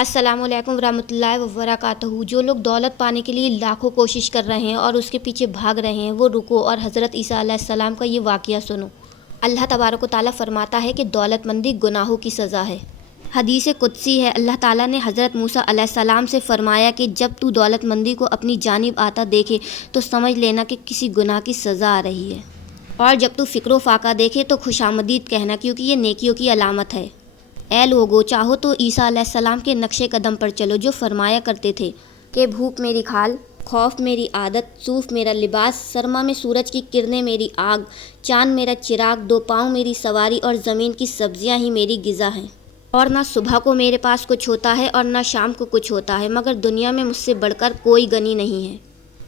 السلام علیکم ورحمۃ اللہ وبرکاتہ۔ جو لوگ دولت پانے کے لیے لاکھوں کوشش کر رہے ہیں اور اس کے پیچھے بھاگ رہے ہیں وہ رکو اور حضرت عیسیٰ علیہ السلام کا یہ واقعہ سنو۔ اللہ تبارک و تعالیٰ فرماتا ہے کہ دولت مندی گناہوں کی سزا ہے۔ حدیث قدسی ہے، اللہ تعالیٰ نے حضرت موسیٰ علیہ السلام سے فرمایا کہ جب تو دولت مندی کو اپنی جانب آتا دیکھے تو سمجھ لینا کہ کسی گناہ کی سزا آ رہی ہے، اور جب تو فکر و فاقہ دیکھے تو خوش آمدید کہنا، کیونکہ یہ نیکیوں کی علامت ہے۔ اے لوگو، چاہو تو عیسیٰ علیہ السلام کے نقش قدم پر چلو، جو فرمایا کرتے تھے کہ بھوک میری کھال، خوف میری عادت، صوف میرا لباس، سرما میں سورج کی کرنیں میری آگ، چاند میرا چراغ، دو پاؤں میری سواری اور زمین کی سبزیاں ہی میری غذا ہیں۔ اور نہ صبح کو میرے پاس کچھ ہوتا ہے اور نہ شام کو کچھ ہوتا ہے، مگر دنیا میں مجھ سے بڑھ کر کوئی غنی نہیں ہے۔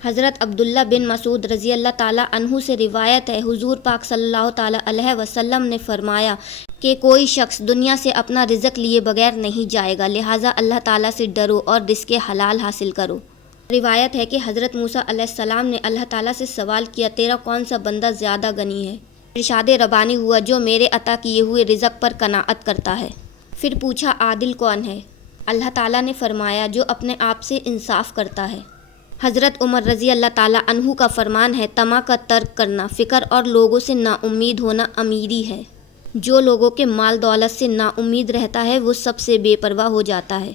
حضرت عبداللہ بن مسعود رضی اللہ تعالیٰ عنہ سے روایت ہے، حضور پاک صلی اللہ تعالیٰ علیہ وسلم نے فرمایا کہ کوئی شخص دنیا سے اپنا رزق لیے بغیر نہیں جائے گا، لہٰذا اللہ تعالیٰ سے ڈرو اور رزق حلال حاصل کرو۔ روایت ہے کہ حضرت موسیٰ علیہ السلام نے اللہ تعالیٰ سے سوال کیا، تیرا کون سا بندہ زیادہ غنی ہے؟ ارشاد ربانی ہوا، جو میرے عطا کیے ہوئے رزق پر قناعت کرتا ہے۔ پھر پوچھا، عادل کون ہے؟ اللہ تعالیٰ نے فرمایا، جو اپنے آپ سے انصاف کرتا ہے۔ حضرت عمر رضی اللہ تعالیٰ عنہ کا فرمان ہے، طمع کا ترک کرنا، فکر اور لوگوں سے نا امید ہونا امیری ہے۔ جو لوگوں کے مال دولت سے نا امید رہتا ہے وہ سب سے بے پرواہ ہو جاتا ہے۔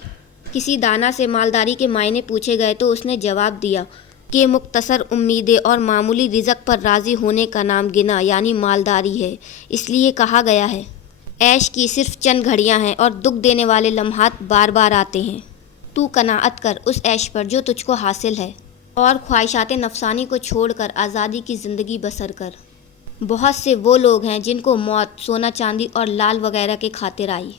کسی دانا سے مالداری کے معنی پوچھے گئے تو اس نے جواب دیا کہ مختصر امیدیں اور معمولی رزق پر راضی ہونے کا نام گنا یعنی مالداری ہے۔ اس لیے کہا گیا ہے، عیش کی صرف چند گھڑیاں ہیں اور دکھ دینے والے لمحات بار بار آتے ہیں۔ تو قناعت کر اس عیش پر جو تجھ کو حاصل ہے، اور خواہشات نفسانی کو چھوڑ کر آزادی کی زندگی بسر کر۔ بہت سے وہ لوگ ہیں جن کو موت سونا چاندی اور لال وغیرہ کے خاطر آئی۔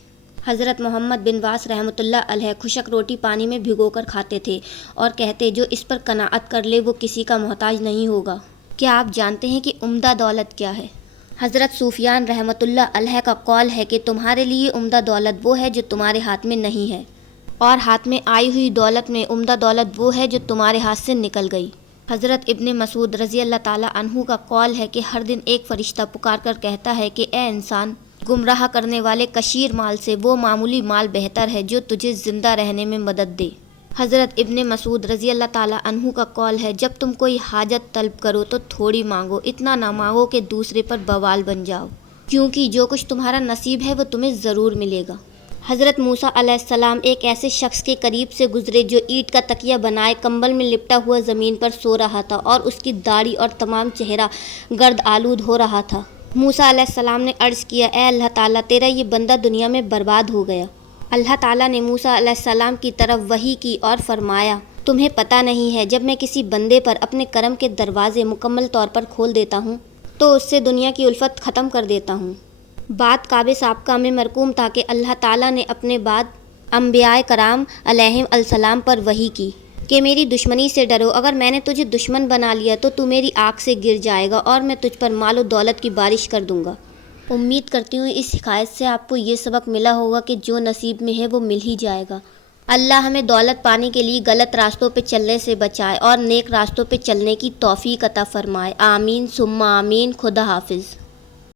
حضرت محمد بن واس رحمۃ اللہ علیہ خشک روٹی پانی میں بھگو کر کھاتے تھے اور کہتے، جو اس پر قناعت کر لے وہ کسی کا محتاج نہیں ہوگا۔ کیا آپ جانتے ہیں کہ عمدہ دولت کیا ہے؟ حضرت سفیان رحمۃ اللہ علیہ کا قول ہے کہ تمہارے لیے عمدہ دولت وہ ہے جو تمہارے ہاتھ میں نہیں ہے، اور ہاتھ میں آئی ہوئی دولت میں عمدہ دولت وہ ہے جو تمہارے ہاتھ سے نکل گئی۔ حضرت ابن مسعود رضی اللہ تعالیٰ عنہ کا قول ہے کہ ہر دن ایک فرشتہ پکار کر کہتا ہے کہ اے انسان، گمراہ کرنے والے کثیر مال سے وہ معمولی مال بہتر ہے جو تجھے زندہ رہنے میں مدد دے۔ حضرت ابن مسعود رضی اللہ تعالیٰ عنہ کا قول ہے، جب تم کوئی حاجت طلب کرو تو تھوڑی مانگو، اتنا نہ مانگو کہ دوسرے پر بوال بن جاؤ، کیونکہ جو کچھ تمہارا نصیب ہے وہ تمہیں ضرور ملے گا۔ حضرت موسیٰ علیہ السلام ایک ایسے شخص کے قریب سے گزرے جو اینٹ کا تکیہ بنائے کمبل میں لپٹا ہوا زمین پر سو رہا تھا اور اس کی داڑھی اور تمام چہرہ گرد آلود ہو رہا تھا۔ موسیٰ علیہ السلام نے عرض کیا، اے اللہ تعالیٰ، تیرا یہ بندہ دنیا میں برباد ہو گیا۔ اللہ تعالیٰ نے موسیٰ علیہ السلام کی طرف وحی کی اور فرمایا، تمہیں پتہ نہیں ہے جب میں کسی بندے پر اپنے کرم کے دروازے مکمل طور پر کھول دیتا ہوں تو اس سے دنیا کی الفت ختم کر دیتا ہوں۔ بات کعب سابقہ میں مرقوم تھا کہ اللہ تعالیٰ نے اپنے بعد انبیاء کرام علیہم السلام پر وحی کی کہ میری دشمنی سے ڈرو، اگر میں نے تجھے دشمن بنا لیا تو تو میری آنکھ سے گر جائے گا اور میں تجھ پر مال و دولت کی بارش کر دوں گا۔ امید کرتی ہوں اس حکایت سے آپ کو یہ سبق ملا ہوگا کہ جو نصیب میں ہے وہ مل ہی جائے گا۔ اللہ ہمیں دولت پانے کے لیے غلط راستوں پہ چلنے سے بچائے اور نیک راستوں پہ چلنے کی توفیق عطا فرمائے۔ آمین ثم آمین۔ خدا حافظ۔